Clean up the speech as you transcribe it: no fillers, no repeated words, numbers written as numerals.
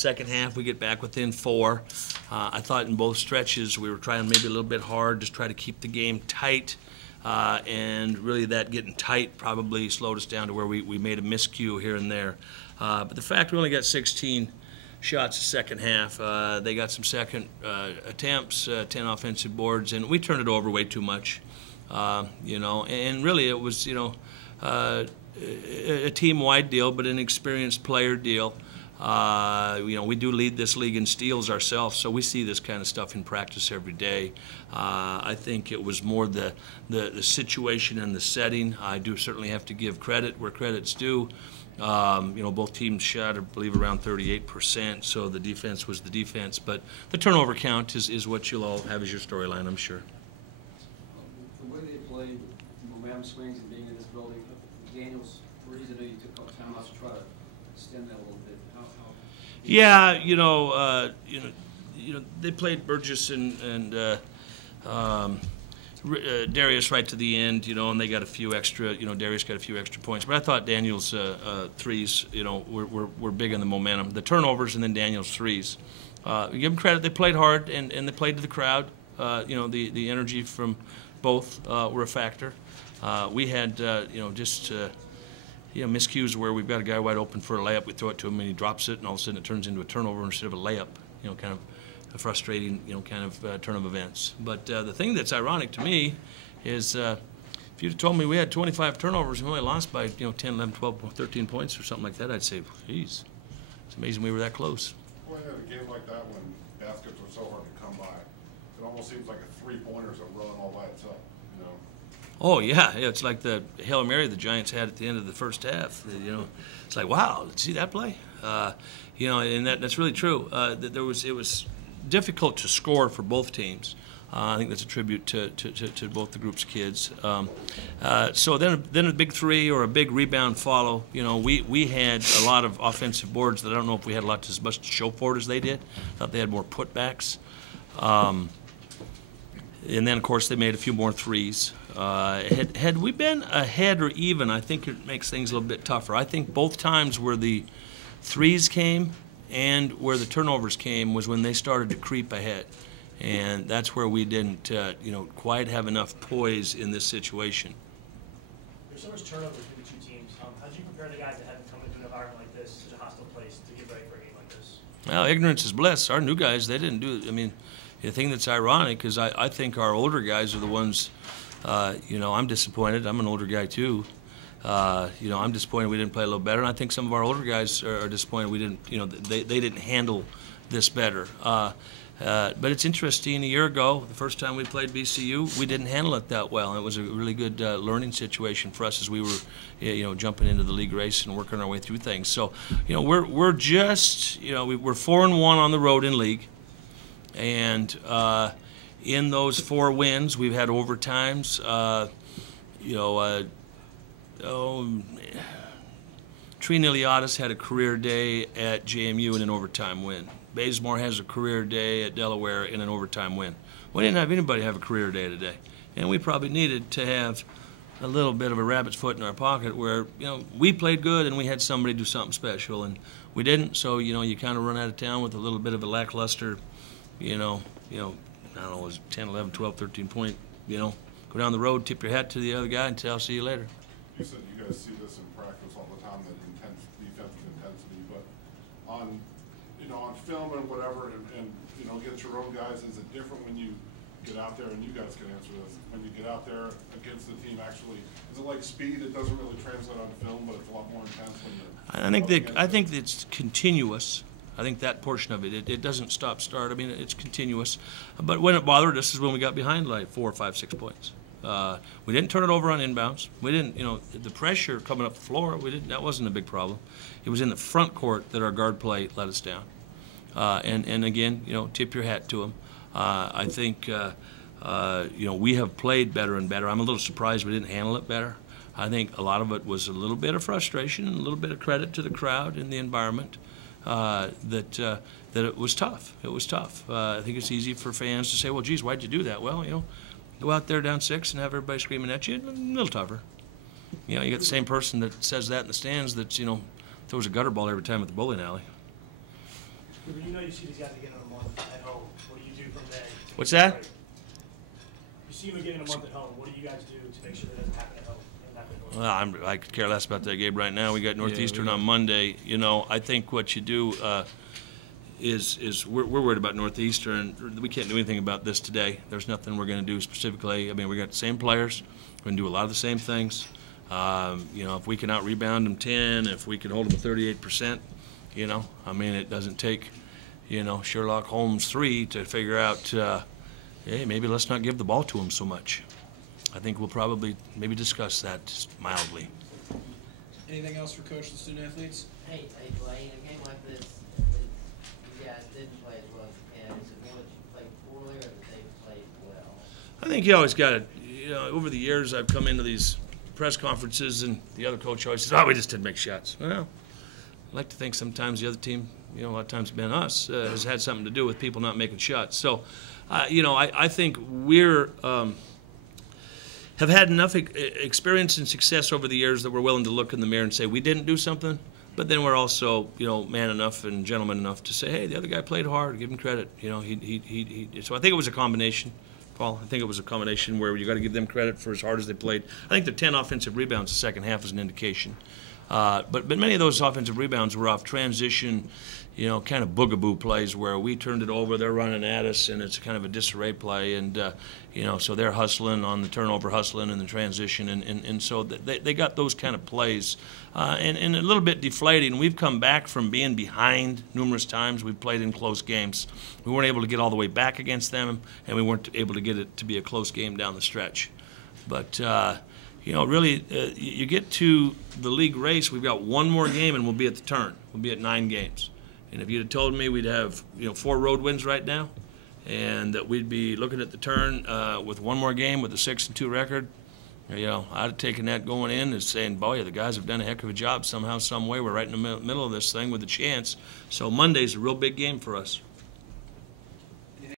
Second half, we get back within 4. I thought in both stretches we were trying maybe a little bit hard, just try to keep the game tight. And really that getting tight probably slowed us down to where we made a miscue here and there. But the fact we only got 16 shots the second half, they got some second attempts, 10 offensive boards, and we turned it over way too much. And really it was, a team-wide deal, but an experienced player deal. We do lead this league in steals ourselves, so we see this kind of stuff in practice every day. I think it was more the situation and the setting. I do certainly have to give credit where credit's due. Both teams shot, I believe, around 38%, so the defense was the defense. But the turnover count is what you'll all have as your storyline, I'm sure. The way they played, momentum swings and being in this building, Daniel's threes, I know you took up time out to try to extend that a little bit. Yeah, they played Burgess and Darius right to the end, and they got a few extra, Darius got a few extra points. But I thought Daniel's threes, were big in the momentum. The turnovers and then Daniel's threes. Give them credit, they played hard and they played to the crowd. The energy from both were a factor. We had, miscues where we've got a guy wide open for a layup, we throw it to him and he drops it, and all of a sudden it turns into a turnover instead of a layup. Kind of a frustrating, turn of events. But the thing that's ironic to me is if you'd told me we had 25 turnovers and we only lost by 10, 11, 12, 13 points or something like that, I'd say, geez, it's amazing we were that close. Well, in a game like that when baskets are so hard to come by, it almost seems like a three-pointer's a run all by itself. Oh, yeah, it's like the Hail Mary the Giants had at the end of the first half. It's like, wow, did you see that play? And that's really true. It was difficult to score for both teams. I think that's a tribute to both the group's kids. So then a big three or a big rebound follow. We had a lot of offensive boards that I don't know if we had as much to show for it as they did. I thought they had more putbacks. And then, of course, they made a few more threes. Had we been ahead or even, I think it makes things a little bit tougher. I think both times where the threes came and where the turnovers came was when they started to creep ahead. And that's where we didn't, quite have enough poise in this situation. There's so much turnover between the two teams. How did you prepare the guys that haven't come into an environment like this, such a hostile place, to get ready for a game like this? Well, ignorance is bliss. Our new guys, they didn't do it. I mean, the thing that's ironic is I think our older guys are the ones, I'm disappointed. I'm an older guy too. I'm disappointed we didn't play a little better, and I think some of our older guys are disappointed we didn't, they didn't handle this better. But it's interesting, a year ago, the first time we played BCU, we didn't handle it that well. It was a really good learning situation for us as we were, jumping into the league race and working our way through things. So, we're just, we're 4-1 on the road in league. And in those 4 wins, we've had overtimes. Trina Iliadis had a career day at JMU in an overtime win. Bazemore has a career day at Delaware in an overtime win. We didn't have anybody have a career day today. And we probably needed to have a little bit of a rabbit's foot in our pocket where, we played good and we had somebody do something special. And we didn't, so, you kind of run out of town with a little bit of a lackluster, I don't know, it was 10, 11, 12, 13 point, go down the road, tip your hat to the other guy and say, I'll see you later. You said you guys see this in practice all the time, that intense defensive intensity, but on film and whatever, and against your own guys, is it different when you get out there, and you guys can answer this, when you get out there against the team actually, is it like speed? It doesn't really translate on film, but it's a lot more intense when you're... I think it's continuous. I think that portion of it doesn't start. I mean, it's continuous. But when it bothered us is when we got behind like 4, 5, 6 points. We didn't turn it over on inbounds. We didn't, the pressure coming up the floor, that wasn't a big problem. It was in the front court that our guard play let us down. And again, tip your hat to them. I think, we have played better and better. I'm a little surprised we didn't handle it better. I think a lot of it was a little bit of frustration and a little bit of credit to the crowd and the environment. That it was tough. It was tough. I think it's easy for fans to say, well, geez, why'd you do that? Well, go out there down 6 and have everybody screaming at you, a little tougher. You got the same person that says that in the stands that, throws a gutter ball every time at the bowling alley. When you know you see these guys again in a month at home, what do you do from there? What's that? Right. You see them again in a month at home. What do you guys do to make sure that doesn't happen at home? Well, I could care less about that, Gabe. Right now, we got Northeastern on Monday. You know, I think what you do is we're worried about Northeastern. We can't do anything about this today. There's nothing we're going to do specifically. I mean, we got the same players. We're going to do a lot of the same things. You know, if we can out-rebound them 10, if we can hold them at 38%, you know, I mean, it doesn't take, you know, Sherlock Holmes 3 to figure out, hey, maybe let's not give the ball to them so much. I think we'll probably maybe discuss that just mildly. Anything else for Coach and student athletes? Hey, Blaine, a game like this, you guys didn't play as well as you can. Is it more that you played poorly or that they played well? I think you always got it. You know, over the years, I've come into these press conferences, and the other coach always says, "Oh, we just didn't make shots." Well, I like to think sometimes the other team, you know, a lot of times it's been us, has had something to do with people not making shots. So, you know, I think we're have had enough experience and success over the years that we're willing to look in the mirror and say we didn't do something, but then we're also, you know, man enough and gentleman enough to say, hey, the other guy played hard, give him credit. You know, so I think it was a combination, Paul. I think it was a combination where you got to give them credit for as hard as they played. I think the 10 offensive rebounds the second half is an indication. But many of those offensive rebounds were off transition, you know, kind of boogaboo plays where we turned it over, they're running at us, and it's kind of a disarray play. And, you know, so they're hustling on the turnover, hustling in the transition. And so they got those kind of plays. And a little bit deflating. We've come back from being behind numerous times. We've played in close games. We weren't able to get all the way back against them, and we weren't able to get it to be a close game down the stretch. But, you know, really, you get to the league race, we've got one more game and we'll be at the turn. We'll be at 9 games. And if you'd have told me we'd have, you know, 4 road wins right now and that we'd be looking at the turn with one more game with a 6-2 record, you know, I'd have taken that going in as saying, boy, the guys have done a heck of a job somehow, some way. We're right in the middle of this thing with a chance. So Monday's a real big game for us.